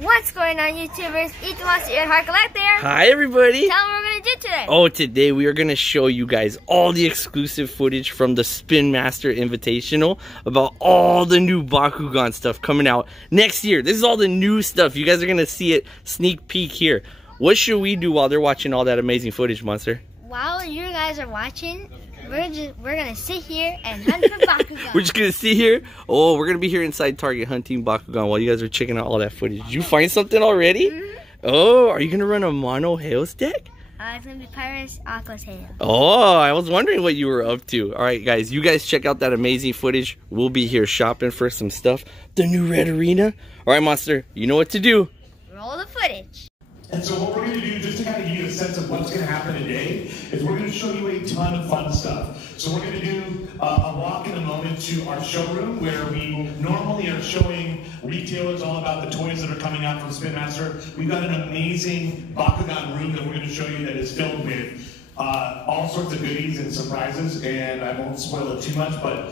What's going on, YouTubers? Ethan Monster and Heart Collector. Hi, everybody. Tell them what we're going to do today. Oh, today we are going to show you guys all the exclusive footage from the Spin Master Invitational about all the new Bakugan stuff coming out next year. This is all the new stuff. You guys are going to see it sneak peek here. What should we do while they're watching all that amazing footage, Monster? While you guys are watching, we're gonna sit here and hunt for Bakugan. We're just gonna sit here. Oh, we're gonna be here inside Target hunting Bakugan while you guys are checking out all that footage. Did you find something already? Mm-hmm. Oh, are you gonna run a Mono Hails deck? It's gonna be Pyrus Aqua's Hail. Oh, I was wondering what you were up to. All right, guys, you guys check out that amazing footage. We'll be here shopping for some stuff. The new Red Arena. All right, Monster, you know what to do. Roll the footage. And so what we're going to do, just to kind of give you a sense of what's going to happen today, is we're going to show you a ton of fun stuff. So we're going to do a walk in a moment to our showroom, where we normally are showing retailers all about the toys that are coming out from Spin Master. We've got an amazing Bakugan room that we're going to show you that is filled with all sorts of goodies and surprises, and I won't spoil it too much, but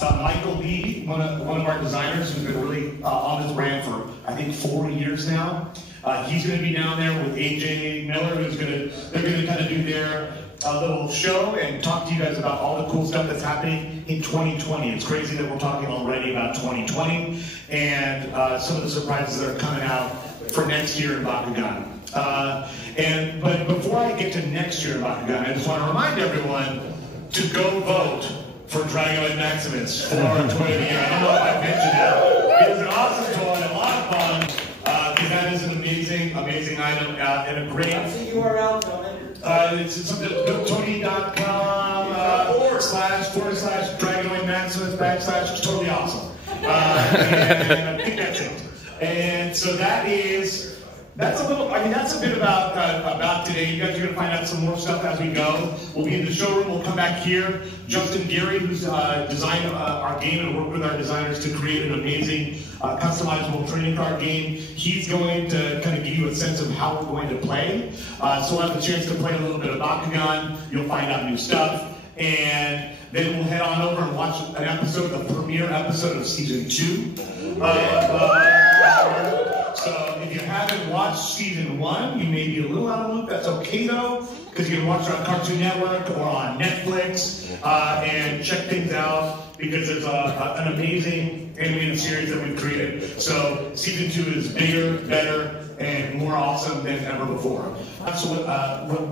Michael Lee, one of our designers who's been really on this brand for, I think, 4 years now. He's going to be down there with AJ Miller, they're going to kind of do their little show and talk to you guys about all the cool stuff that's happening in 2020. It's crazy that we're talking already about 2020 and some of the surprises that are coming out for next year in Bakugan. But before I get to next year in Bakugan, I just want to remind everyone to go vote for Dragoid Maximus for our Toy of the Year. I don't know if I mentioned it. It is an awesome toy, a lot of fun. That is an amazing item and a great. What's the URL, gentlemen? It's Tony.com // Dragoid Maximus / it's totally awesome. And I think that's it. And so that's a bit about today. You guys are going to find out some more stuff as we go. We'll be in the showroom. We'll come back here. Justin Geary, who's designed our game and worked with our designers to create an amazing customizable trading card game. He's going to kind of give you a sense of how we're going to play. So we'll have the chance to play a little bit of Bakugan. You'll find out new stuff. And then we'll head on over and watch an episode, the premiere episode of Season 2. So if you haven't watched Season 1, you may be a little out of loop. That's okay, though, because you can watch it on Cartoon Network or on Netflix and check things out, because there's an amazing animated series that we've created. So Season 2 is bigger, better, and more awesome than ever before. So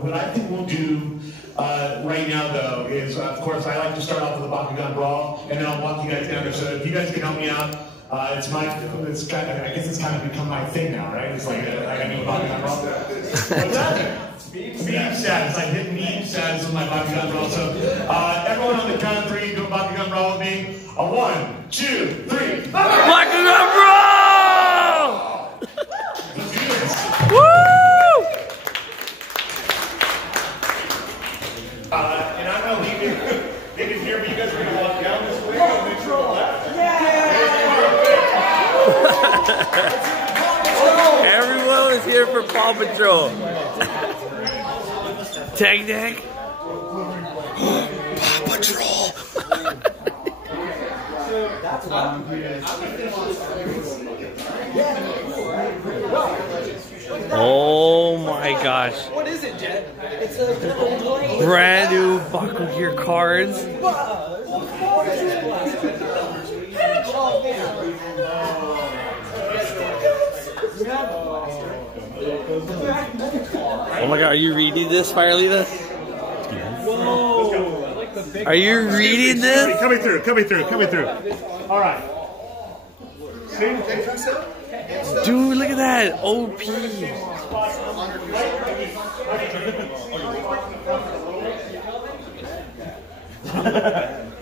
what I think we'll do right now, though, is, of course, I like to start off with a Bakugan Brawl, and then I'll walk you guys down there. So if you guys can help me out, I guess it's kind of become my thing now, right? It's like I do a Bakugan Brawl. What's that? Meme status. I hit meme status with my Bakugan Brawl. So everyone on the count of 3, do a Bakugan Brawl with me. 1, 2, 3. Bakugan Brawl! Let's do this. Woo! And I'm going to leave it here, but you guys are going to walk down this way. Make sure to left. Everyone is here for Paw Patrol. Tag deck. Paw Patrol. Oh my gosh. What is it, Jet? It's a Brand new Bakugan cards. Oh my god, are you reading this, Firelita? Whoa! Are you reading this? Coming through. All right. Dude, look at that. OP.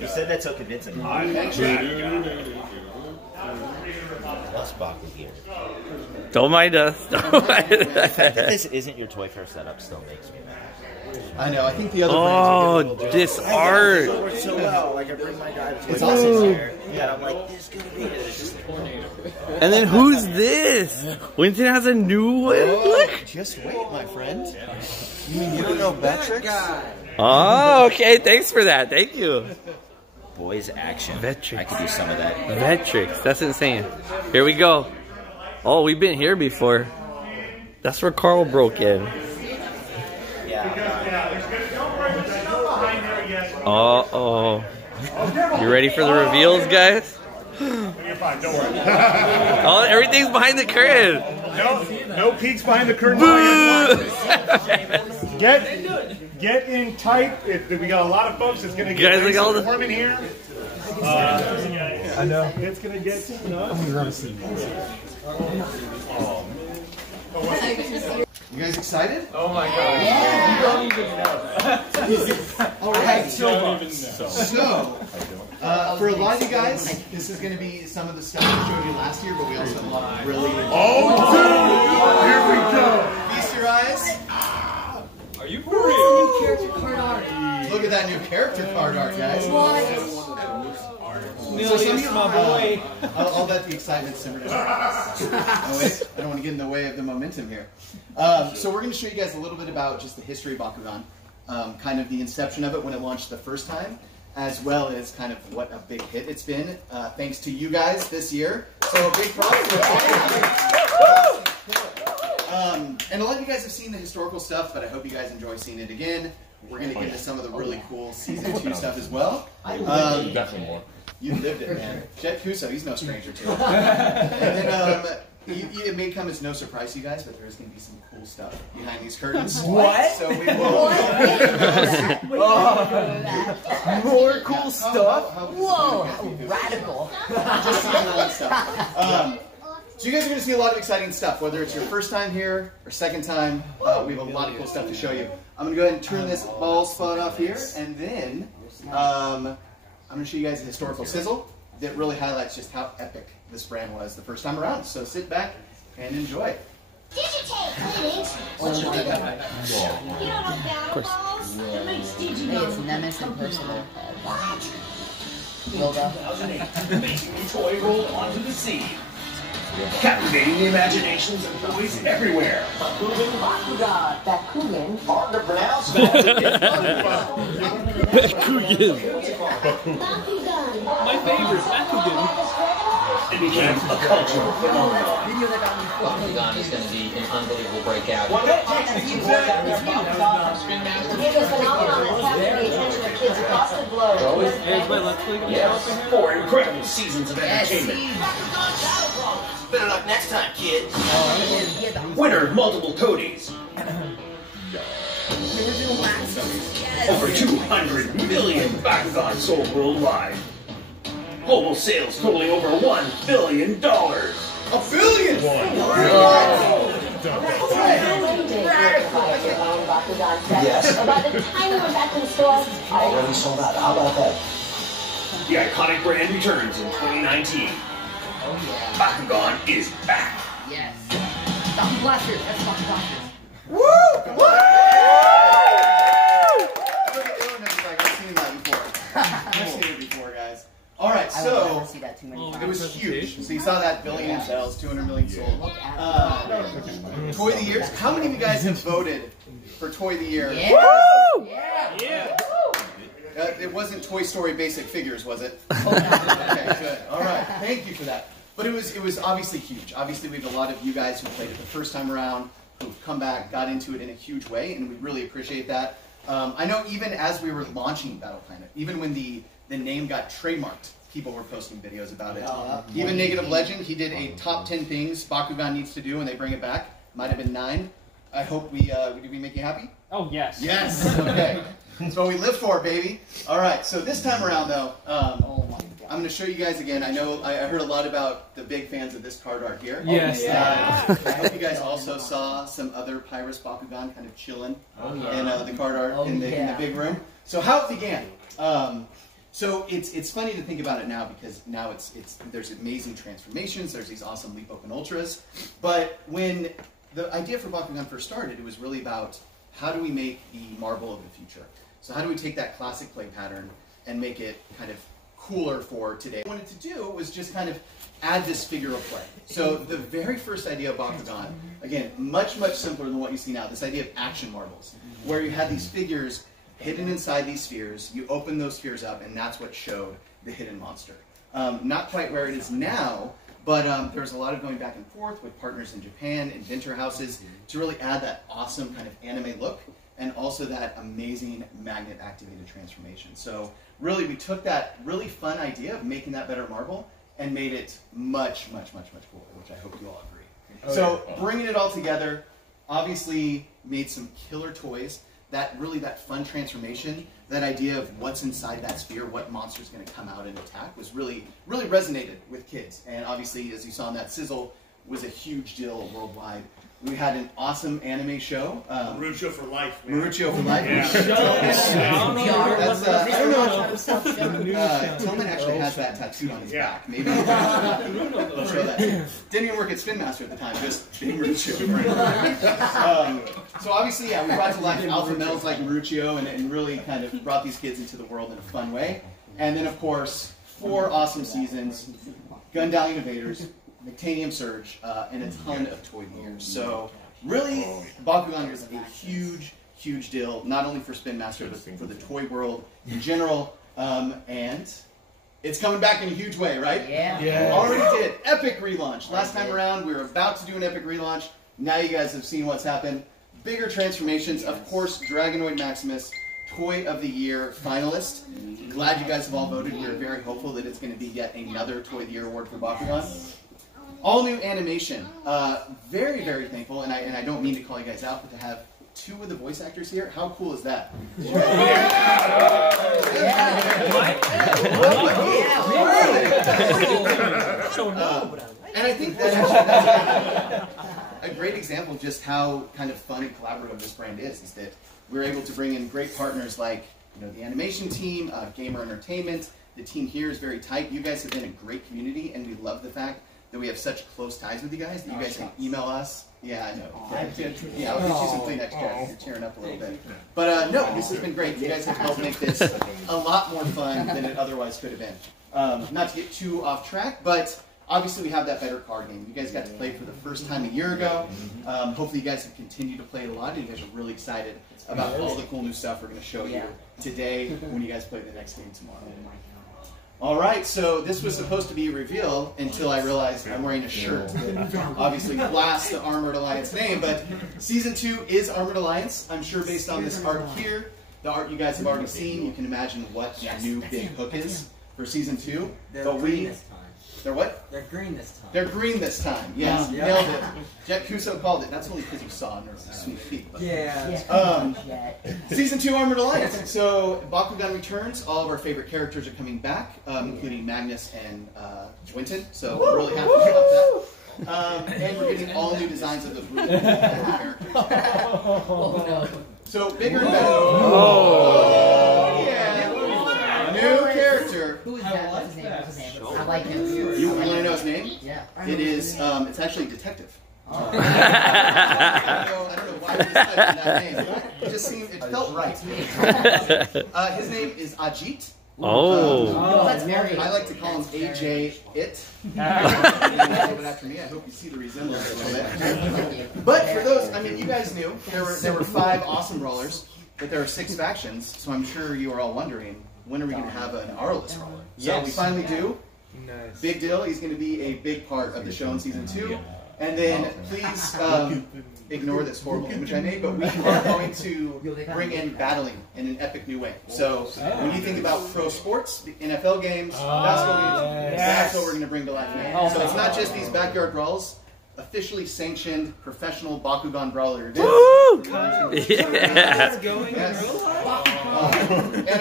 You said that so convincing. Plus Bakugan. Don't mind us. Don't mind us. The fact that this isn't your Toy Fair setup still makes me mad. I know. I think the other. Oh, this art. It works so well. Like I bring my guy to Toy Fair here. Yeah, I'm like, this is gonna be it. And then who's this? Winston has a new one. Look. Just wait, my friend. You mean you don't know Betrix? Oh, okay. Thanks for that. Thank you. Boys action. Vetrix. I could do some of that. Vetrix. That's insane. Here we go. Oh, we've been here before. That's where Carl broke in. Uh-oh. You ready for the reveals, guys? You're fine, don't worry. Oh, everything's behind the curtain. No peeks behind the curtain. Get in tight. We got a lot of folks. It's going to get nice and warm in here. I know. It's going to get... You guys excited? Oh my god. Yeah. You don't even know. All right. So, for a lot of you guys, this is going to be some of the stuff we showed you last year, but we also really... Oh, here we go. Feast your eyes. Are you for real? Character card art. Look at that new character card art, guys. What? So some of you, I'll let the excitement simmer down. Oh wait, I don't want to get in the way of the momentum here. So we're going to show you guys a little bit about just the history of Bakugan, kind of the inception of it when it launched the first time, as well as kind of what a big hit it's been, thanks to you guys this year. So a big props. And a lot of you guys have seen the historical stuff, but I hope you guys enjoy seeing it again. We're going to get into some of the really cool Season 2 stuff as well. Definitely more. You lived it, man. Jet Kuso, he's no stranger to it. And then, it may come as no surprise to you guys, but there is going to be some cool stuff behind these curtains. What? So we will... More cool stuff? Whoa, radical. Just some of that stuff. So you guys are going to see a lot of exciting stuff, whether it's your first time here or second time. We have a lot of cool stuff to show you. I'm going to go ahead and turn this ball spot off here, and then I'm going to show you guys a historical sizzle that really highlights just how epic this brand was the first time around. So sit back and enjoy. Digitate, please. What's your name? You don't know battle balls? It makes Digimon. It's Nemesis impersonal. What? Logo. 2008 toy rolled onto the scene, captivating the imaginations of boys everywhere. Bakugan. Bakugan. Hard to pronounce. Bakugan. Bakugan. My favorite, Bakugan. It became a cultural phenomenon. Bakugan is going to be an unbelievable breakout. What that takes to keep that review from Spin Master. It is a phenomenon that's capturing the attention of kids across the globe. Yes, 4 incredible seasons of entertainment. Better luck next time, kid. Winner of multiple Toadies. Over 200 million Bakugan sold worldwide. Global sales totaling over $1 billion. $1 billion! Yes. By the time we were back in the store, Already sold out. How about that? The iconic brand returns in 2019. Bakugan is back. Yes. Baku Blasters. That's Baku Blasters. Woo! Woo! Look at Illinois, like I've seen that before. I've seen it before, guys. All right, I will so never see that too many times. it was huge. So you saw that billion in sales, 200 million sold. Toy of the Year. How many of you guys have voted for Toy of the Year? Yeah. Woo! Yeah. It wasn't Toy Story basic figures, was it? Okay, good. All right, thank you for that. But it was obviously huge. Obviously, we have a lot of you guys who played it the first time around, who've come back, got into it in a huge way, and we really appreciate that. I know even as we were launching Battle Planet, even when the name got trademarked, people were posting videos about it. Even Negative Legend, he did a top 10 things Bakugan needs to do when they bring it back. Might have been 9. I hope did we make you happy? Oh, yes. Yes, okay. That's what we live for, baby. All right, so this time around, though, I'm going to show you guys again. I know I heard a lot about the big fans of this card art here. Yes. I hope you guys also saw some other Pyrus Bakugan kind of chilling in the card art in the big room. So how it began. So it's funny to think about it now because now there's amazing transformations. There's these awesome Leap Open Ultras. But when the idea for Bakugan first started, it was really about how do we make the marble of the future. So how do we take that classic play pattern and make it kind of cooler for today? What I wanted to do was just kind of add this figure of play. So the very first idea of Bakugan, again, much, much simpler than what you see now, this idea of action marbles, where you had these figures hidden inside these spheres, you open those spheres up, and that's what showed the hidden monster. Not quite where it is now, But there's a lot of going back and forth with partners in Japan, inventor houses, to really add that awesome kind of anime look and also that amazing magnet-activated transformation. So really, we took that really fun idea of making that better marble and made it much, much, much, much cooler, which I hope you all agree. So bringing it all together, obviously made some killer toys. That fun transformation, that idea of what's inside that sphere, what monster's going to come out and attack, was really resonated with kids. And obviously, as you saw in that sizzle, was a huge deal worldwide. We had an awesome anime show. Marucho for life, man. Marucho for life. Yeah. Tillman actually has that tattooed on his back. Maybe we'll show that. Didn't even work at Spin Master at the time, just being Marucho. So obviously, yeah, we brought to life alpha males like Marucho and really kind of brought these kids into the world in a fun way. And then, of course, 4 awesome seasons, Gundalian Invaders, Mectanium Surge, and a ton of toy gear. So really, Bakugan is a huge, huge deal, not only for Spin Master, but for the toy world in general. And it's coming back in a huge way, right? Yeah. Already did. Epic relaunch. Last time around, we were about to do an epic relaunch. Now you guys have seen what's happened. Bigger transformations. Of course, Dragonoid Maximus, Toy of the Year finalist. Glad you guys have all voted. We're very hopeful that it's going to be yet another Toy of the Year award for Bakugan. All new animation. Very, very thankful, and I don't mean to call you guys out, but to have 2 of the voice actors here, how cool is that? And I think that's a great example of just how kind of fun and collaborative this brand is that we're able to bring in great partners like the animation team, Gamer Entertainment. The team here is very tight. You guys have been a great community, and we love the fact that we have such close ties with you guys that you guys can email us. Yeah, I know. Yeah, I'll get you some Kleenex, Jack. You're tearing up a little bit. But no, this has been great. You guys have helped make this a lot more fun than it otherwise could have been. Not to get too off track, but obviously we have that better card game. You guys got to play it for the first time a year ago. Hopefully you guys have continued to play it a lot, and you guys are really excited about all the cool new stuff we're going to show you today when you guys play the next game tomorrow. All right, so this was supposed to be a reveal until I realized I'm wearing a shirt that obviously blasts the Armored Alliance name, but Season 2 is Armored Alliance. I'm sure based on this art here, the art you guys have already seen, you can imagine what the new big hook is for Season 2. But they're what? They're green this time. They're green this time. Yes, nailed it. Jet Kuso called it. That's only because you saw in a sneak peek. But. Season 2 Armored Alliance. So Bakugan returns. All of our favorite characters are coming back, including Magnus and Winton. So we're really happy about that. And we're getting all new designs of those really cool characters. So bigger and better. New character. Who is that? What's his name? I like him. You want to know his name? Yeah. It is, it's actually Detective. I don't know why we decided that name. It just seemed, it felt right. His name is Ajit. That's very. I like to call him AJ It. After me, I hope you see the resemblance a little bit. But for those, I mean, you guys knew there were 5 awesome brawlers, but there are 6 factions. So I'm sure you are all wondering, when are we going to have an Aurelus brawler? So we finally do. Nice. Big deal. He's going to be a big part of the show in Season 2. And then please ignore this horrible image I made, but we are going to bring in battling in an epic new way. So when you think about pro sports, the NFL games, basketball games, that's what we're going to bring to life now. So it's not just these backyard brawls. Officially sanctioned professional Bakugan brawler. And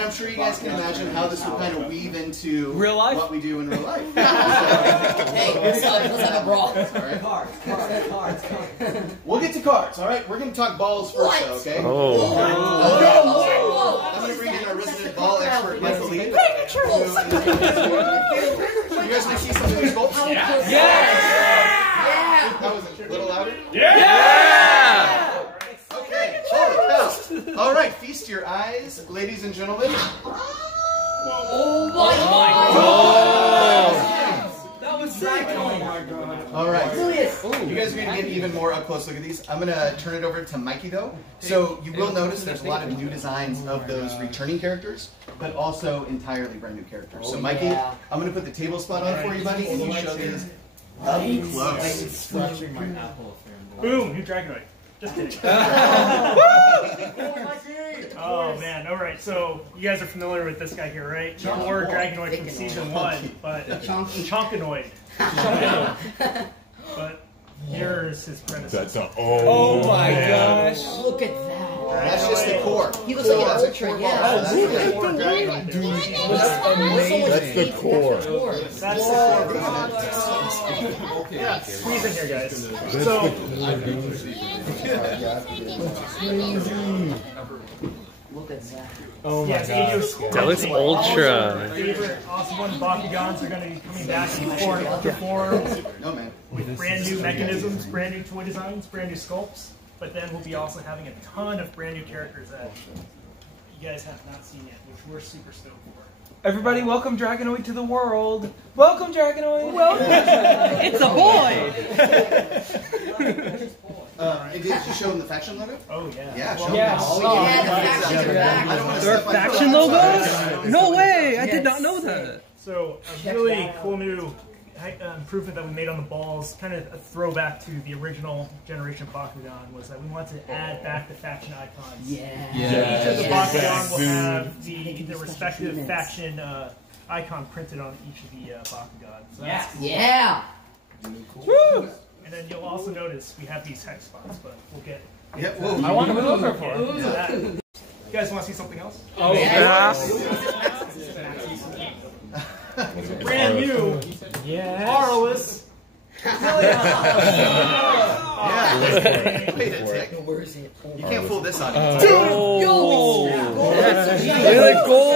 I'm sure you guys can imagine how this will kind of weave into real life? What we do in real life. Hey, let's have a brawl. Cards. We'll get to cards, all right? We're going to talk balls first, though, okay? I'm going to bring in our resident ball expert, Michael Lee. You guys want to see some of these balls? Yeah! That was a little louder? Yeah! Okay, holy cow. All right, feast your eyes, ladies and gentlemen. Oh my God! That was sick. Oh my God. All right. You guys are going to get even more up close look at these. I'm going to turn it over to Mikey, though. So you will notice there's a lot of new designs of those returning characters, but also entirely brand new characters. So Mikey, I'm going to put the table spot on for you, buddy, and you show these Close. Boom, new Dragonoid. Just kidding. Oh man, alright, so you guys are familiar with this guy here, right? More Dragonoid from season 1, but Chonkanoid. But here's his predecessor. Oh my gosh. Look at that. That's just the core. He looks like an ultra, yeah. That's the core Dragonoid. That's the core. That's the core. Yeah, squeeze in here, guys. So, Look at that. Oh my yes, god. That looks ultra. My favorite awesome one, Bakugans are going to be coming back in core and ultra forms with brand new mechanisms, brand new toy designs, brand new sculpts. But then we'll be also having a ton of brand new characters that you guys have not seen yet, which we're super stoked for. Everybody, welcome Dragonoid to the world. Welcome Dragonoid. Welcome. It's a boy. Did you show them the faction logo? Oh yeah. Yeah, show Yes. them. Oh, yeah, the factions are back. I don't want to There are step on faction toes. logos? No way! I Yes. did not know that. So a really cool new improvement that we made on the balls, kind of a throwback to the original generation of Bakugan, was that we wanted to add back the faction icons. Yeah. Each of the Bakugan will have the respective faction icon printed on each of the Bakugan. So that's cool. Yeah. Woo! And then you'll also notice we have these hex spots, but we'll get. Yep. Whoa. I want to move over for to that. You guys want to see something else? Oh Yeah. Brand new Arliss. Yeah. Wait a tick. Where is it? You can't fool this audience. Yo! Really cool.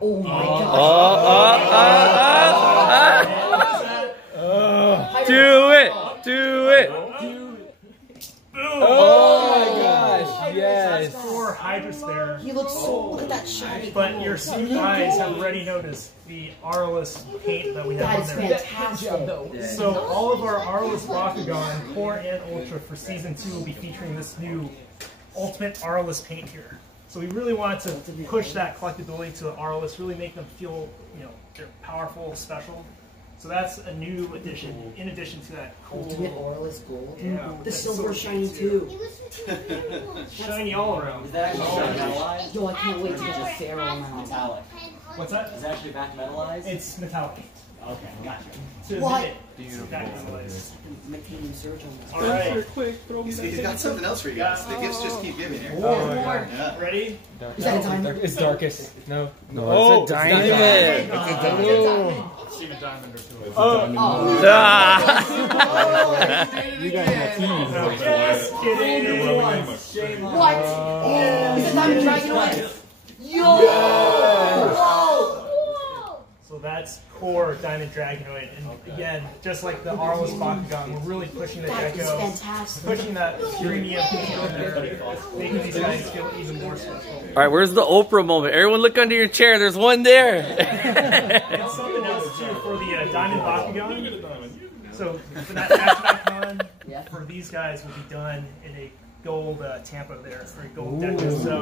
Oh my god. Do it. Do it. Oh my gosh. Yes. That's 4 Hydrus there. He looks so. Look at that shiny. But your Snoop eyes have already noticed the Arliss paint that we have That is on there. fantastic. So all of our Arliss Bakugan, Core and Ultra for Season 2 will be featuring this new Ultimate Arliss paint here. So we really wanted to push that collectability to the Arliss, really make them feel, you know, they're powerful, special. So that's a new addition, in addition to that cool... Ultimate Arliss Gold. Yeah. The silver shiny too. Shiny all around. Is that actually back metalized? Yo, I can't wait to get the Pharaoh now. Metallic. What's that? Is it actually back metalized? It's metallic. Okay, gotcha. To What? it's back metalized. Maintaining surge on this. All right. He's got something else for you guys. The gifts just keep giving here. Oh my God. Yeah. Ready? Is that a diamond? It's darkest. No. Oh, it's a diamond. diamond. Steven Diamond or two. Ah. You guys have Just kidding. What? Is it diamond Dragonoid? Yo! Whoa! So that's core Diamond Dragonoid, and again, just like the Arliss Bakugan, we're really pushing the That is Gecko, fantastic. pushing that premium paint on there, making these guys feel even more special. All right, where's the Oprah moment? Everyone look under your chair. There's one there. And something else too for the Diamond Bakugan. So for that faction icon, for these guys will be done in a gold Tampa there, or gold Deca. So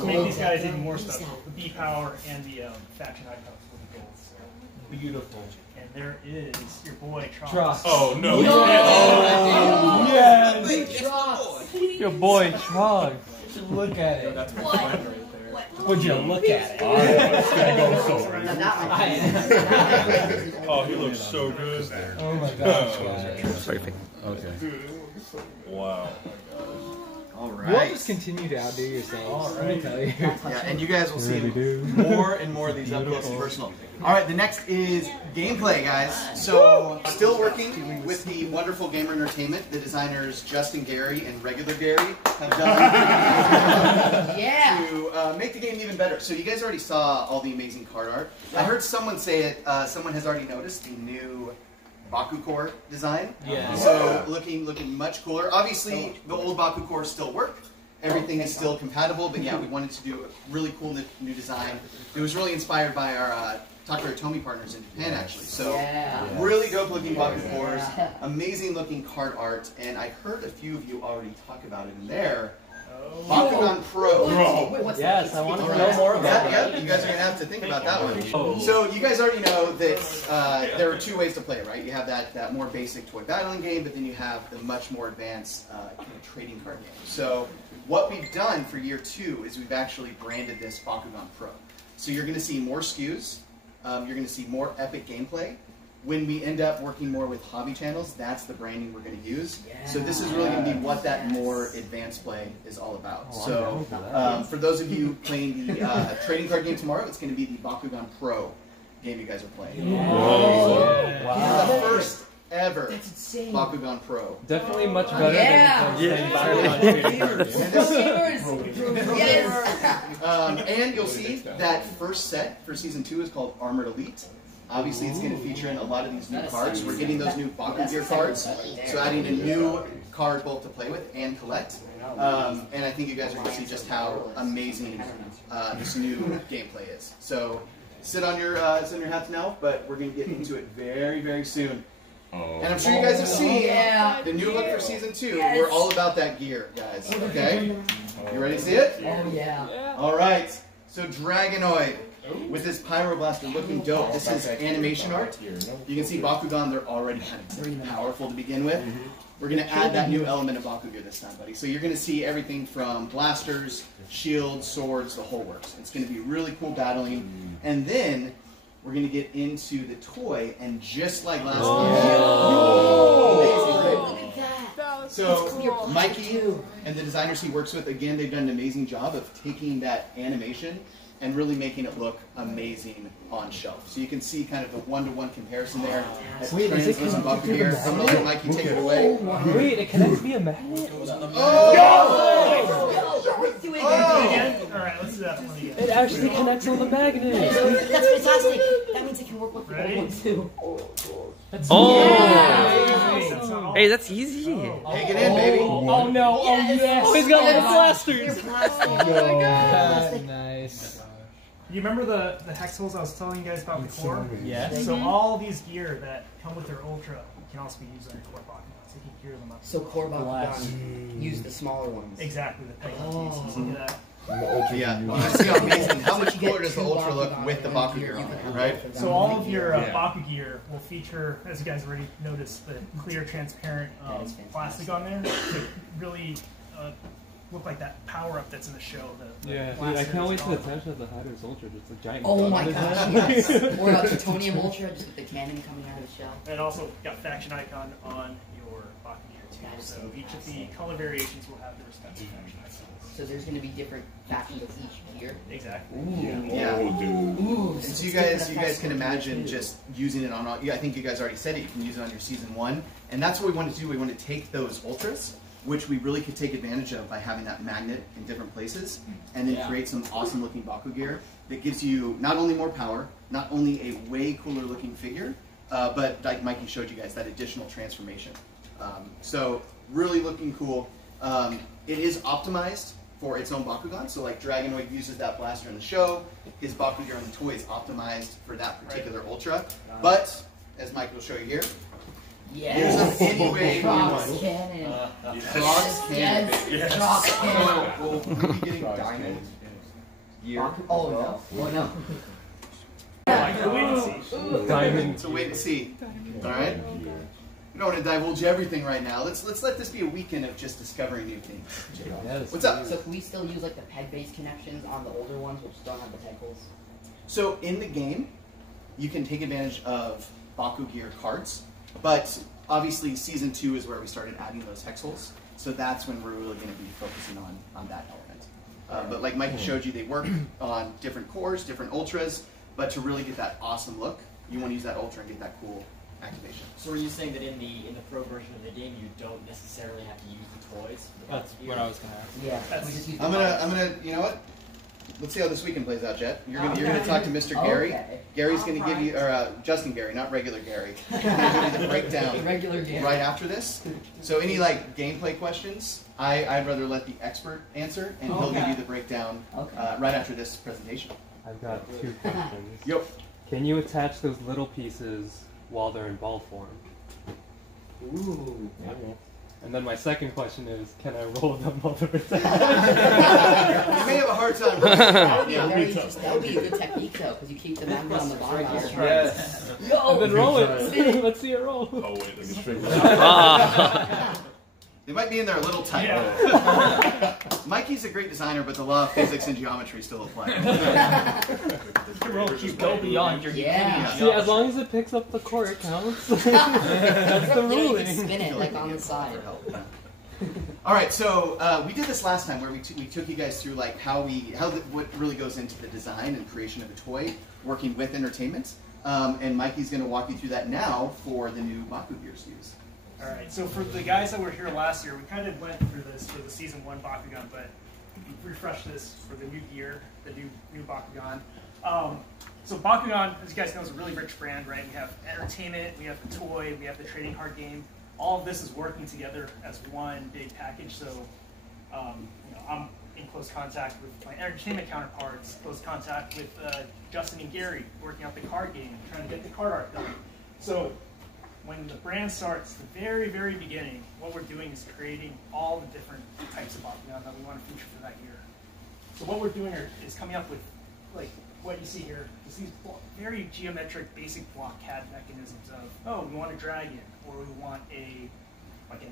to make these guys even more special, the B power and the faction icons will be gold. So. Beautiful. And there is your boy Trox. Trox. Oh no! Yes. Trox. Your boy Trog. Look at it. That's my friend right there. Would you look at it? It's gonna go so right. Now that one. Oh, he looks so good. Oh my gosh. Perfect. Okay. Wow. All You'll right. just continue to outdo yourselves. Let me tell you. Yeah, and you guys will see more and more of these up close and personal. All right, the next is gameplay, guys. So, still working with the wonderful Gamer Entertainment. The designers Justin Gary and Regular Gary have done to make the game even better. So, you guys already saw all the amazing card art. I heard someone say it. Someone has already noticed the new Baku Core design. Yeah. So looking much cooler. Obviously, the old Baku Cores still work. Everything is still compatible, but yeah, we wanted to do a really cool new design. It was really inspired by our Takara Tomy partners in Japan, actually. So really dope looking Baku Cores, amazing looking card art, and I heard a few of you already talk about it in there. Bakugan Pro. Yes, I want to know more about that. Yeah, you guys are going to have to think about that one. So you guys already know that there are two ways to play, right? You have that more basic toy battling game, but then you have the much more advanced trading card game. So what we've done for year 2 is we've actually branded this Bakugan Pro. So you're going to see more SKUs, you're going to see more epic gameplay. When we end up working more with hobby channels, that's the branding we're going to use. So this is really going to be what that more advanced play is all about. So for those of you playing the trading card game tomorrow, it's going to be the Bakugan Pro game you guys are playing. Wow. The first ever Bakugan Pro. Definitely much better than and you'll see that first set for Season 2 is called Armored Elite. Obviously, it's going to feature in a lot of these new cards. We're getting those new Baku Gear cards, so adding a new card both to play with and collect. And I think you guys are going to see just how amazing this new gameplay is. So sit on your hats now, but we're going to get into it very, very soon. And I'm sure you guys have seen the new look for Season 2. We're all about that gear, guys. Okay? You ready to see it? Oh, yeah. All right. So Dragonoid. With this Pyroblaster looking dope, this is animation art. You can see Bakugan, they're already kind of pretty powerful to begin with. We're going to add that new element of Baku Gear this time, buddy. So you're going to see everything from blasters, shields, swords, the whole works. It's going to be really cool battling. And then we're going to get into the toy, and just like last year, so Mikey and the designers he works with, again, they've done an amazing job of taking that animation and really making it look amazing on shelf. So you can see kind of the one-to-one comparison there. Wait, is it I'm going to let Mikey take it away. Wait, it connects via magnet? Alright, let's do that one again. It actually connects on the magnet. That's fantastic. That means it can work with the old one too. Hey, that's easy. Take it in, baby. Oh no, oh yes. Oh, he's got little blasters. Oh my god. Nice. You remember the hex holes I was telling you guys about before? Yes. So all these gear that come with their Ultra can also be used on your core Bakugan. So you can gear them up. So core Bakugan use the smaller ones. Exactly, the Peggy See that? Yeah, see how amazing. How much cooler does the Ultra look with the Baku Gear on it, right? So all of your Baku Gear will feature, as you guys already noticed, the clear, transparent plastic on there to really look like that power up that's in the show. Yeah, dude, I can't wait to attach that to Hyder's Ultra. Just a giant. Oh my gosh, yes. Or a Plutonium Ultra, just with the cannon coming out of the shell. And also got faction icon on your Baku Gear too. So each of the color variations will have the respective faction icons. So there's going to be different factions of each gear. Exactly. Yeah. Ooh, so you guys can imagine just using it on all. I think you guys already said it. You can use it on your Season 1, and that's what we want to do. We want to take those Ultras, which we really could take advantage of by having that magnet in different places, and then create some awesome looking Baku Gear that gives you not only more power, not only a way cooler looking figure, but like Mikey showed you guys, that additional transformation. So really looking cool. It is optimized for its own Bakugan, so like Dragonoid uses that blaster in the show, his Baku Gear on the toy is optimized for that particular Ultra, but as Mike will show you here, use them any way you want. Cannon. Cross Cannon. Yes. Cross Cannon. Will we be getting Diamond Gear? Oh no. Oh no. Diamond. So wait and see. Alright? We don't want to divulge everything right now. Let's let this be a weekend of just discovering new things. What's up? So can we still use like the peg-based connections on the older ones, which don't have the peg holes? So in the game, you can take advantage of Baku Gear cards, but obviously Season 2 is where we started adding those hex holes. So that's when we're really going to be focusing on that element. But like Mikey showed you, they work on different cores, different Ultras, but to really get that awesome look, you want to use that Ultra and get that cool activation. So are you saying that in the pro version of the game you don't necessarily have to use the toys? That's what I was gonna ask. Yeah. I'm gonna you know what? Let's see how this weekend plays out, Jet. You're gonna talk to Mr. Gary. Okay. Gary's gonna give you, or Justin Gary, not regular Gary. He's gonna give you the breakdown Regular Gary. right after this. So any like gameplay questions, I'd rather let the expert answer, and he'll give you the breakdown right after this presentation. I've got 2 questions. Yep. Can you attach those little pieces while they're in ball form? Ooh. And then my second question is, can I roll them multiple times? You may have a hard time. That would be a good technique though, because you keep the magnet on the bottom. Yes. Yo! And then roll it. Let's see it roll. Oh wait, let me straighten They might be in there a little tight. Yeah. Mikey's a great designer, but the law of physics and geometry still apply. You go beyond your See, as long as it picks up the core, it counts. That's the You ruling. can spin it like on the side. All right, so we did this last time where we took you guys through like what really goes into the design and creation of a toy, working with entertainment. And Mikey's going to walk you through that now for the new Baku Gear SKUs. All right, so for the guys that were here last year, we kind of went through this for the Season 1 Bakugan, but we refreshed this for the new gear, the new Bakugan. So Bakugan, as you guys know, is a really rich brand, right? We have entertainment, we have the toy, we have the trading card game. All of this is working together as one big package, so I'm in close contact with my entertainment counterparts, close contact with Justin and Gary, working out the card game, trying to get the card art done. So when the brand starts, the very, very beginning, what we're doing is creating all the different types of Bakugan that we want to feature for that year. So what we're doing is coming up with, like what you see here, is these very geometric, basic block CAD mechanisms of, oh, we want a dragon, or we want a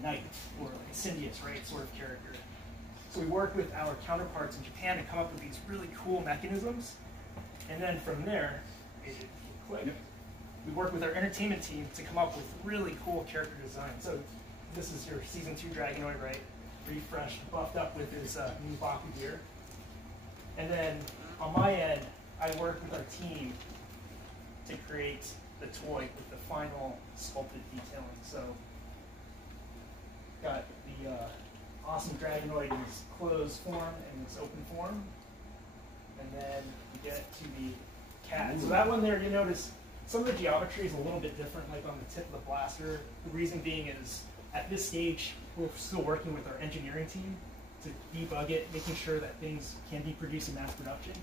knight, or like a Syndius, right, sort of character. So we work with our counterparts in Japan to come up with these really cool mechanisms, and then from there, we work with our entertainment team to come up with really cool character design. So this is your Season 2 Dragonoid, right? Refreshed, buffed up with his new Baku gear. And then on my end, I work with our team to create the toy with the final sculpted detailing. So got the awesome Dragonoid in its closed form and its open form. And then we get to the cat. So that one there, you notice some of the geometry is a little bit different, like on the tip of the blaster. The reason being is, at this stage, we're still working with our engineering team to debug it, making sure that things can be produced in mass production.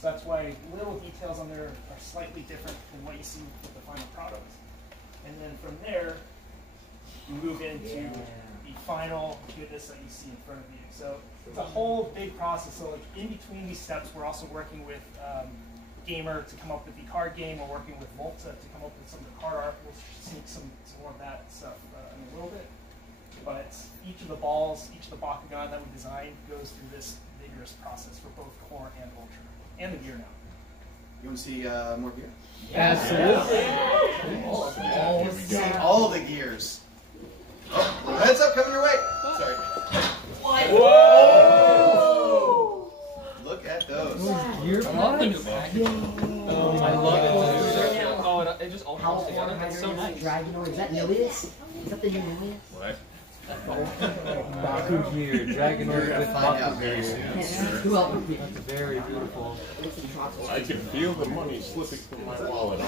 So that's why little details on there are slightly different than what you see with the final product. And then from there, you move into the final goodness that you see in front of you. So it's a whole big process. So like in between these steps, we're also working with Gamer to come up with the card game. We're working with Volta to come up with some of the card art. We'll see some more of that stuff in a little bit. But each of the balls, each of the Bakugan that we design goes through this vigorous process for both core and Ultra. And the gear now. You want to see more gear? Yes. All of the gears. Oh, heads up, coming your way. Sorry. What? Whoa! Look at those. Gear parts? I love it. Oh, it just all How comes together. far That's so nice. Dragonoid? Is that Nilius? Is that the new Nilius? What? Baku Gear, Dragonoid with Baku Gear. That's very beautiful. I can feel the money slipping from my wallet.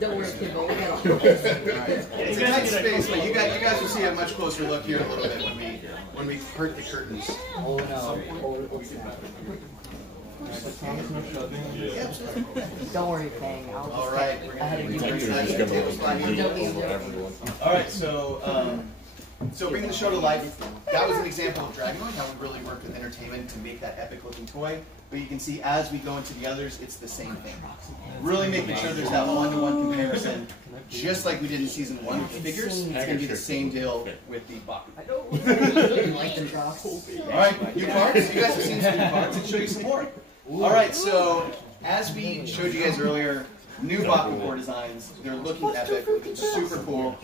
Don't worry, kid, but we'll get off. It's a tight space, but you guys will see a much closer look here in a little bit when we hurt the curtains. Oh no. Don't worry, Fang. All right, we're gonna All right, so bringing the show to life. That was an example of Dragonoid, how we really worked with entertainment to make that epic-looking toy. But you can see as we go into the others, it's the same thing. Really making sure there's that one-to-one comparison, just like we did in Season 1 with the figures. It's going to be the same deal with the Baku. All right, new cards. You guys have seen some new cards. Let's show you some more. All right, so as we showed you guys earlier, new Baku core designs. They're looking epic, looking super cool.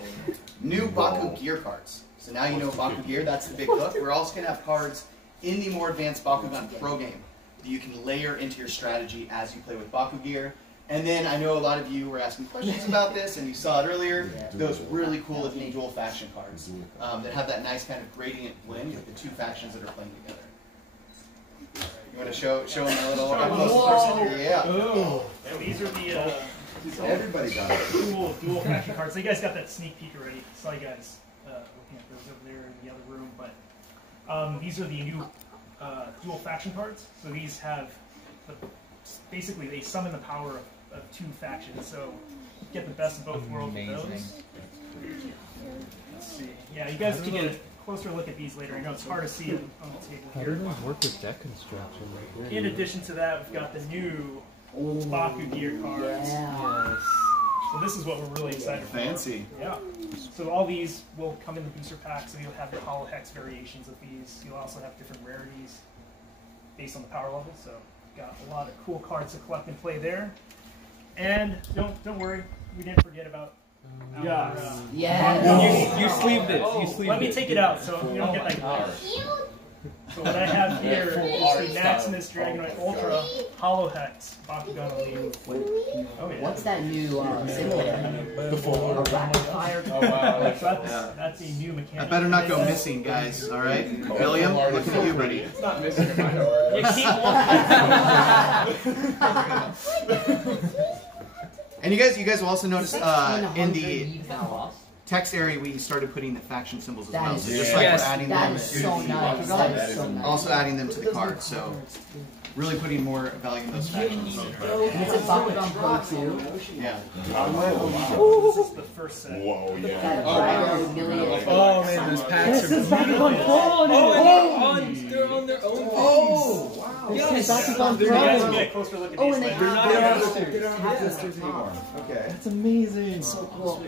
New Baku gear cards. So now you know Baku gear, that's the big hook. We're also going to have cards in the more advanced Bakugan Pro game that you can layer into your strategy as you play with Baku gear. And then I know a lot of you were asking questions about this, and you saw it earlier, those really cool looking dual faction cards that have that nice kind of gradient blend with the two factions that are playing together. You want to show them a little up close person? Yeah. And these are the everybody got it. Dual faction cards. So you guys got that sneak peek already. Saw you guys looking at those over there in the other room. But these are the new dual faction cards. So these have basically they summon the power of two factions. So get the best of both worlds with those. Let's see. Yeah, you guys can get a closer look at these later. I know it's hard to see on the table How here. do those work with deck construction? In addition to that, we've got the new Baku gear cards. Yeah. So this is what we're really excited for. Fancy. Yeah. So all these will come in the booster pack, so you'll have the hollow hex variations of these. You'll also have different rarities based on the power level. So got a lot of cool cards to collect and play there. And don't worry, we didn't forget about our, You sleeved it. You sleeved let me it. take it out so you don't get like. So what I have here is the Maximus Dragonoid Ultra Hollow Hex Bakugan Elite. Oh yeah. What's that new symbol there? Before. A rapid fire. Oh wow. So that's a new mechanic. That better not go missing, guys. All right, William, looking at you, buddy. It's not missing in my order. You keep walking. And you guys will also notice in the text area we started putting the faction symbols as well. So just like we're adding them, so nice. That is so nice. also adding them to the card. So really putting more value in those factions. And it's a Bakugan Pro too. Yeah. This is the first set. Whoa, yeah. That Dragon Million. Oh man, those packs are Bakugan Pro. they're on their own. Oh, wow. Yes. Bakugan You guys can Pro. get a closer look at Oh, these and they later. have the Okay. That's amazing. So cool.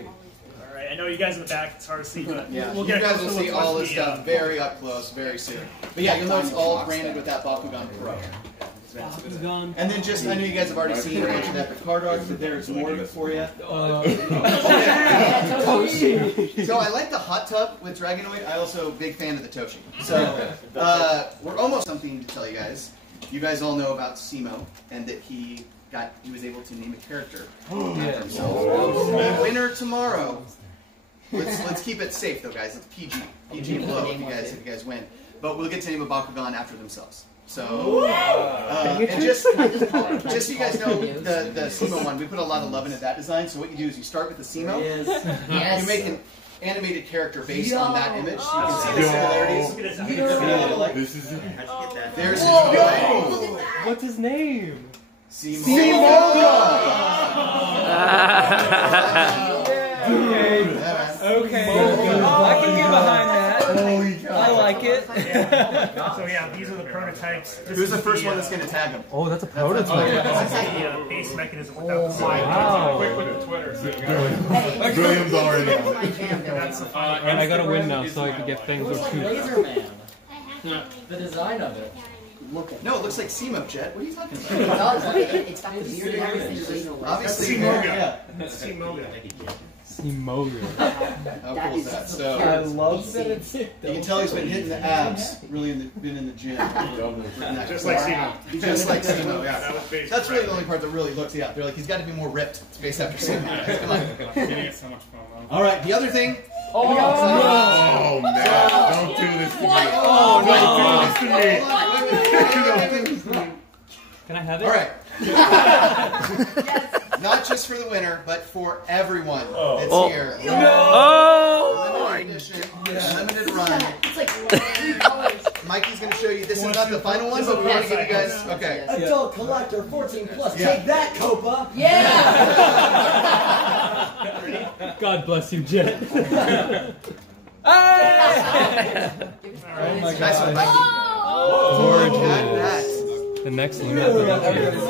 Alright, I know you guys in the back, it's hard to see, but Yeah, we'll you get a guys closer will look see once all this we, stuff very up close, very soon. But yeah, you'll notice all branded with that Bakugan Pro. And then just, I know you guys have already seen a bunch of epic card art, but there's more of it for you. So I like the hot tub with Dragonoid. I also big fan of the Toshi. So we're almost something to tell you guys. You guys all know about Simo and that he was able to name a character after himself. Winner tomorrow. Let's keep it safe though, guys. It's PG. PG blow if you guys win. But we'll get to name a Bakugan after themselves. So, and just so you guys know, the Simo one, we put a lot of love into that design. So what you do is you start with the Simo. Yes. You make an animated character based on that image. You can see the similarities. This is it. There's his guy. What's his name? Simo. Okay. I can get behind that. I like it. So yeah, these are the prototypes. Who's the first one that's going to tag him? Oh, that's a prototype. This is the base mechanism without the slide. Wow. Quick with the Twitter. So William's already on. And I gotta win now so I can get things or two. Laser Man. The design of it. Look at No, it looks like Simo, Jet. What are you talking it. about? It does. It's got the beard and everything. Obviously, Simoga. yeah. Simoga. Emoga. How cool is that? So, I love that it's you can tell he's been hitting the abs, really been in the gym. Just like Simo. Just like Simo, yeah. That was based That's really the only part that really looks, yeah. They're like, he's got to be more ripped. It's based after Simo. Come on. It's so much fun. All right, the other thing. Oh man, don't do this to me. Oh Don't do this to me. Can I have it? All right. Not just for the winner, but for everyone that's here. Limited edition, limited run. It's like 3 colors. Mikey's going to show you. This is not the final one, but we want to give you guys. Okay. Adult collector 14 plus. Yeah. Take that, Copa. Yeah. God bless you, Jet. Oh my Nice one, Mikey. Gorgeous. Look at that. The next limited edition.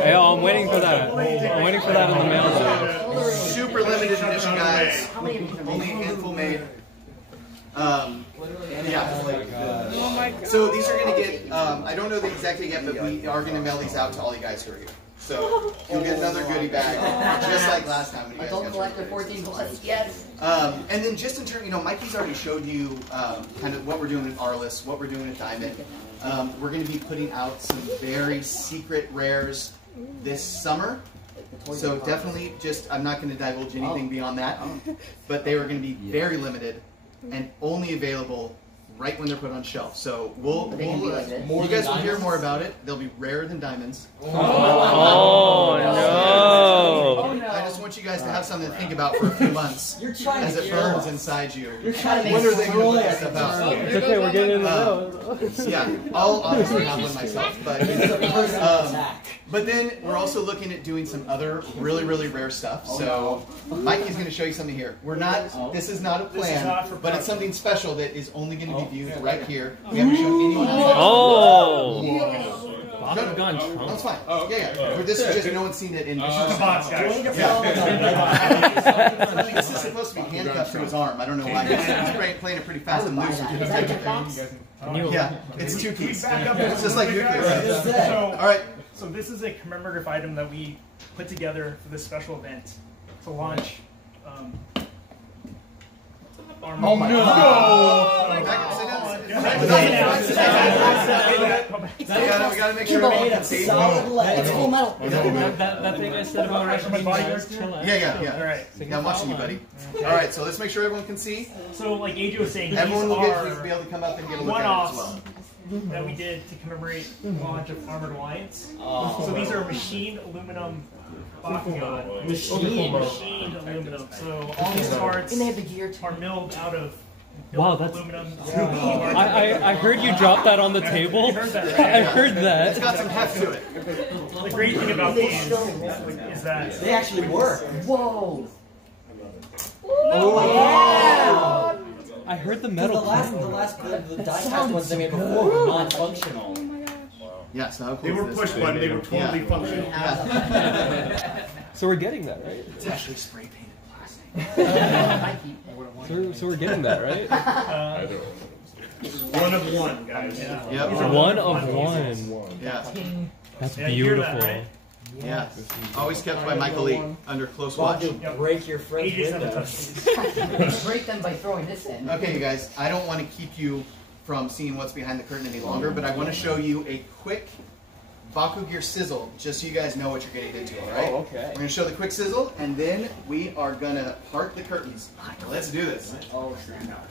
Hey, I'm waiting for that. I'm waiting for that in the mail. Super limited edition, guys. Only a handful made. Yeah. So these are going to get, I don't know the exact date yet, but we are going to mail these out to all you guys who are here. So you'll get another goodie bag, just like last time when you guys Adult got collector your 14 plus. Yes. And then just in terms, Mikey's already showed you kind of what we're doing at Arliss, what we're doing at Diamond. We're going to be putting out some very secret rares this summer. So definitely I'm not going to divulge anything beyond that. But they are going to be very limited and only available right when they're put on shelf. So you guys will hear more about it. They'll be rarer than diamonds. Oh no! I just want you guys to have something to think about for a few months as it burns inside you. You're trying to When make are they going to put that stuff out? It's okay, we're getting in the Yeah, I'll obviously have one myself, but then we're also looking at doing some other really, really rare stuff. So Mikey's going to show you something here. We're not. This is not a plan, but it's something special that is only going to be viewed right here. We haven't shown anyone else. Oh. Bakugan Trump. That's fine. Yeah. But this is just no one's seen it in. This is the box, guys. This is supposed to be handcuffed to his arm. I don't know why. He's playing it pretty fast and loose. Yeah, it's 2 keys. It's just like your keys. All right. So this is a commemorative item that we put together for this special event to launch. Oh my God! We gotta make sure everyone can see. It's full metal. That thing I said about Russian guys, chill out. Yeah. All right. Yeah, I'm watching you, buddy. All right, so let's make sure everyone can see. So, like AJ was saying, Everyone these will are be able to come up and get a look at it as well. that we did to commemorate the launch of Armored Alliance. So these are machined aluminum Bakugan. Machined aluminum. So all these parts are milled out of aluminum. I heard you drop that on the table. You heard that, right? I heard that. It's got some heft to it. The great thing about these is that they actually work. Whoa. Oh, yeah. I heard the metal. The die-cast ones they made before were non-functional. Yeah, so how cool They were is push this? button, they were totally functional. So we're getting that, right? It's actually spray painted plastic. So we're getting that, right? One of one, guys. Yep. One of one. Yeah. That's Yeah, you hear beautiful. that, right? Yeah. Always kept by Michael Lee under close watch. Break your friend's AJ's never windows. touched these. Break them by throwing this in. Okay, you guys, I don't want to keep you from seeing what's behind the curtain any longer, but I want to show you a quick Baku Gear sizzle, just so you guys know what you're getting into, all right? Oh, okay. We're going to show the quick sizzle, and then we are going to part the curtains. Let's do this. Oh, stand up.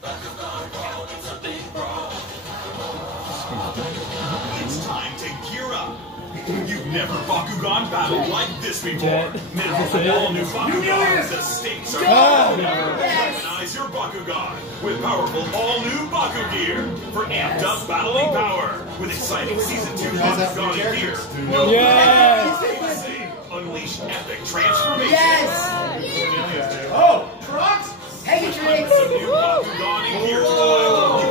It's time to gear up. You've never Bakugan battled like this before. Now for all new Bakugan, the stakes are high. Organize your Bakugan with powerful all-new Baku Gear for amped up battling power with exciting Season 2 Bakugan gear. Yes! Unleash epic transformation. Yes! Oh, Trunks! Hey, Trunks! The new Bakugan in gear style.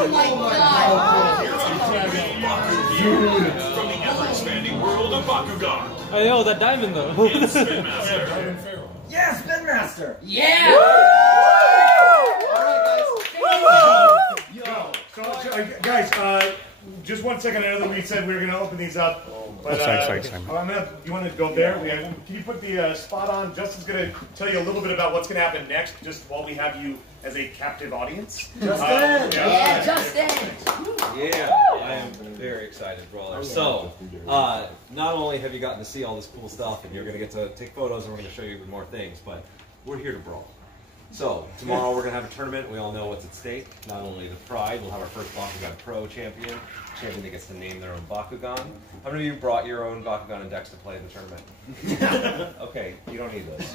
Oh my God! Baku Gear from the ever-expanding world of Bakugan. I know that diamond though. It's Spin Master. Yeah, Spin Master! Yeah! Guys, just 1 second. I know that we said we were going to open these up. But, sorry. You want to go there? Can you put the spot on? Justin's going to tell you a little bit about what's going to happen next, just while we have you as a captive audience. Justin! Yeah, Justin! Yeah, I am very excited, Brawler. So, not only have you gotten to see all this cool stuff, and you're going to get to take photos, and we're going to show you more things, but we're here to brawl. So, tomorrow we're going to have a tournament. We all know what's at stake. Not only the pride, we'll have our first Bakugan Pro champion that gets to name their own Bakugan. How many of you brought your own Bakugan and decks to play in the tournament? Okay, you don't need those.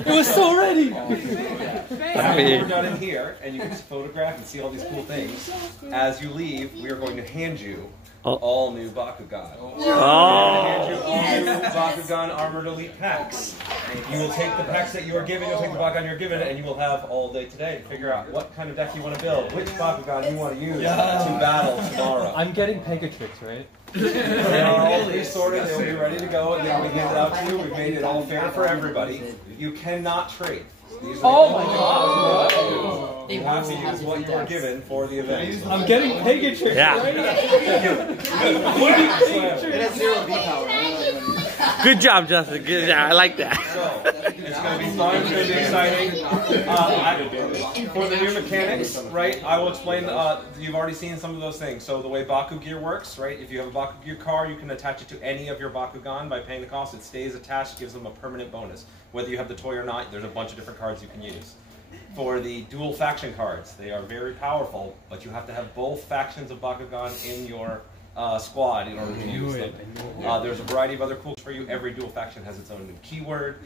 It was so ready. After we're done in here, and you can just photograph and see all these cool things, as you leave, we are going to hand you all new Bakugan. We're going to hand you all new Bakugan Armored Elite packs. You will take the packs that you are given, you'll take the Bakugan you're given, and you will have all day today to figure out what kind of deck you want to build, which Bakugan you want to use to battle tomorrow. I'm getting Pegatrix, right? They are all pre-sorted, they'll be ready to go, and they'll be handed out to you. We've made it all fair for everybody. You cannot trade. These are my God! You have to use what you are given for the event. I'm getting Pegatrix, right? It has 0 V power. Good job, Justin. Good job. I like that. So, it's going to be fun. It's going to be exciting. For the new mechanics, right, I will explain, you've already seen some of those things. So the way Baku Gear works, right, if you have a Baku Gear car, you can attach it to any of your Bakugan by paying the cost. It stays attached, gives them a permanent bonus. Whether you have the toy or not, there's a bunch of different cards you can use. For the dual faction cards, they are very powerful, but you have to have both factions of Bakugan in your squad in order to use them. There's a variety of other cool for you. Every dual faction has its own new keyword.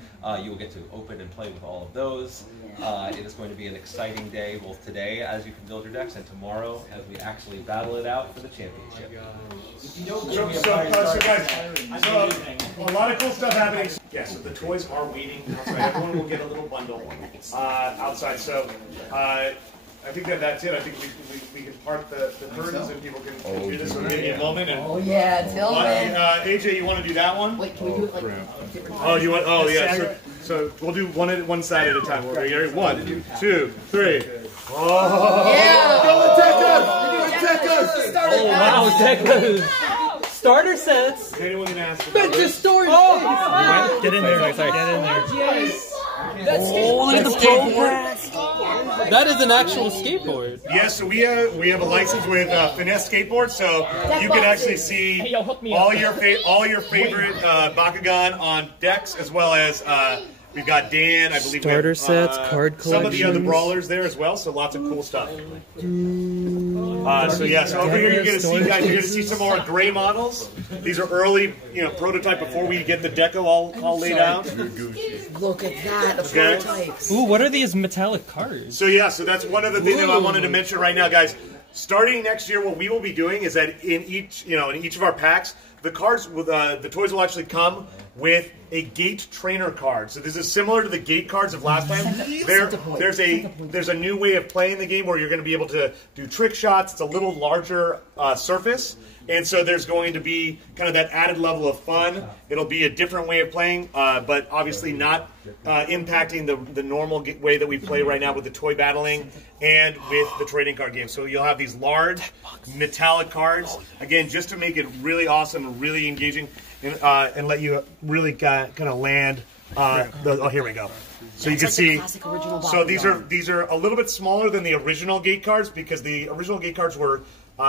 You will get to open and play with all of those. It is going to be an exciting day, both today as you can build your decks, and tomorrow as we actually battle it out for the championship. So guys, a lot of cool stuff happening. Yeah, so the toys are waiting outside. Everyone will get a little bundle outside. So I think that's it. I think we can part the curtains and people can do this for maybe a moment. And AJ, you want to do that one? Wait, can we do it like different? Oh, you want? Oh, yeah. So we'll do one side at a time. Ready? 1, 2, 3. Oh! Yeah! Go Tekkas! Oh wow, Tekkas! Starter sets. Is anyone gonna ask? Just storage. Oh! Get in there. Sorry. Get in there. Look at the pro pack. That is an actual skateboard. Yes, so we have a license with Finesse Skateboard, so you can actually see all your favorite Bakugan on decks, as well as we've got Dan, I believe. Starter sets, card collections. Some of the other brawlers there as well, so lots of cool stuff. So over here you're going to see, guys, you're going to see some more gray models. These are early, prototype before we get the deco all laid out. Look at that, the prototypes. Ooh, what are these metallic cards? So that's one of the things that I wanted to mention right now, guys. Starting next year, what we will be doing is that in each of our packs, the cards with the toys will actually come with a gate trainer card. So this is similar to the gate cards of last time. There's a new way of playing the game where you're going to be able to do trick shots. It's a little larger surface, and so there's going to be kind of that added level of fun. It'll be a different way of playing, but obviously not impacting the normal way that we play right now with the toy battling and with the trading card game. So you'll have these large metallic cards, again, just to make it really awesome and really engaging, and let you really kind of land. Here we go. So you can see. So these are a little bit smaller than the original gate cards, because the original gate cards were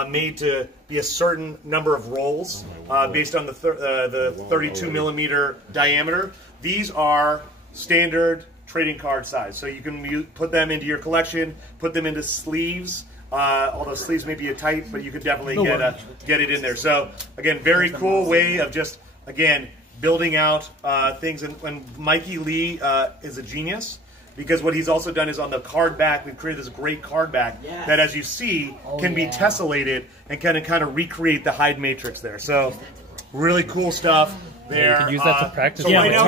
made to be a certain number of rolls based on the 32 millimeter diameter. These are standard trading card size, so you can put them into your collection, put them into sleeves. Although sleeves may be tight, but you could definitely get it in there. So again, very cool way of just building out things. And Mikey Lee is a genius, because what he's also done is on the card back, we've created this great card back that, as you see, can be tessellated and kind of recreate the hide matrix there. So really cool stuff there. You can use that to practice. So right now,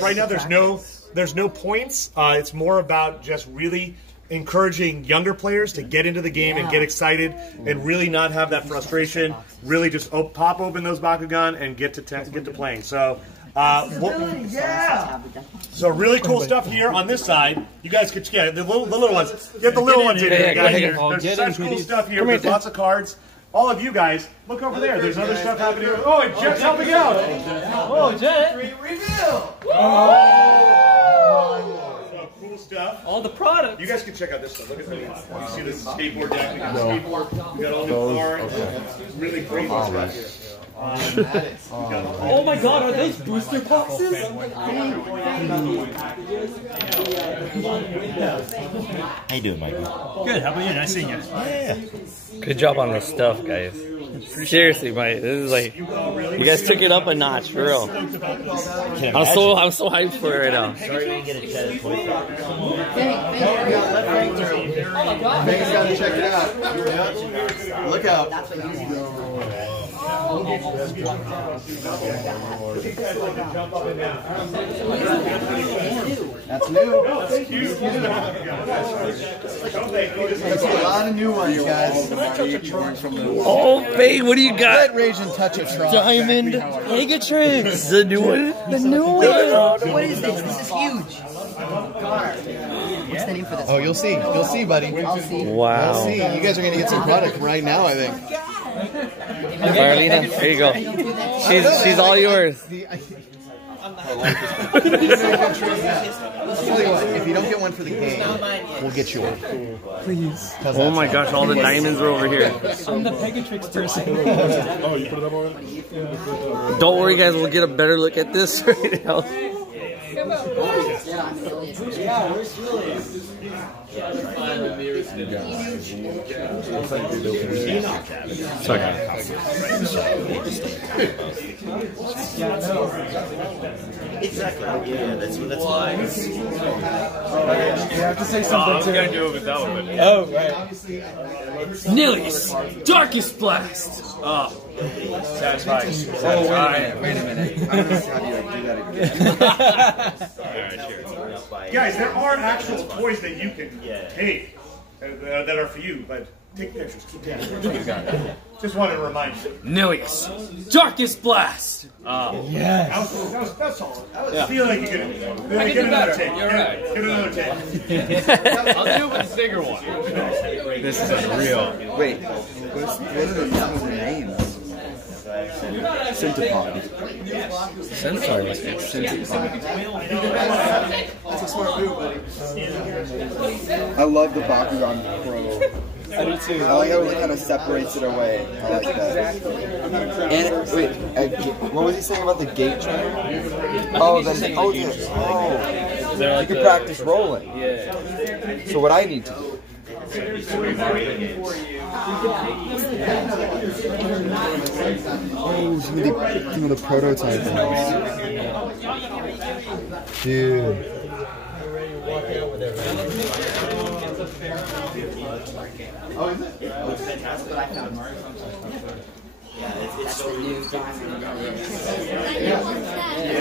Right now, there's no points. It's more about just really encouraging younger players to get into the game and get excited and really not have that frustration. Really just pop open those Bakugan and get to playing. So so really cool stuff here on this side. You guys could the little ones. Get the little ones in here, guys. There's such cool stuff here. There's lots of cards. All of you guys, look over there. There's other stuff happening. Oh, and Jet's helping out. Oh, Jet. Reveal. Cool stuff. All the products. You guys can check out this stuff. Look at this. You see this skateboard deck. We got skateboard. We got all new cards. Really great stuff here. Oh my God, are those booster boxes? How you doing, Mikey? Good. How about you? Nice seeing you. Yeah. Good job on this stuff, guys. Seriously, Mike. This is like, you guys took it up a notch, for real. I'm so hyped for it right now. Sorry we didn't get a chat at point. Vegas got to check it out. Look out. That's new. That's cute. That's a lot of new ones, guys. Oh, Faye, what do you got? Red Rage and Touch of Trust. Diamond Pegatrix. The new one? The new one? What is this? This is huge. What's the name for this? Oh, you'll see. You'll see, buddy. I'll see. Wow. You'll see. You guys are going to get some product right now, I think. Marlena, there you go. She's all yours. I'll tell you what, if you don't get one for the game, we'll get you one. Please. Oh my gosh, all the diamonds are over here. I'm the Pegatrix person. Oh, you put it up already? Don't worry, guys, we'll get a better look at this right now. Yeah, where's Julius? you guys. Exactly. Yeah, that's why. You have to say something too. do it without it. Oh, right. Nilius, Darkest Blast. Oh, satisfying. Oh, wait a minute. I'm going to have you do that again. Guys, there are actual toys that you can take that are for you, but take pictures. Keep that. Just wanted to remind you. Nilius, Darkest Blast. Yes. That's all. I feel like you could I can get do another better. take. You're right. Get another take. I'll do it with the bigger one. This is unreal. Wait, what are some of the names? Centipod. Centipod. That's a smart move, buddy. I love the Bakugan Pro. I do too. I like how it kind of separates it away. I like that. And wait, what was he saying about the gate trainer? Oh, then you can practice rolling. Yeah. So what I need to do. Oh, some of the prototypes. Dude. Oh, is it? That's what I found. Yeah, it's so new.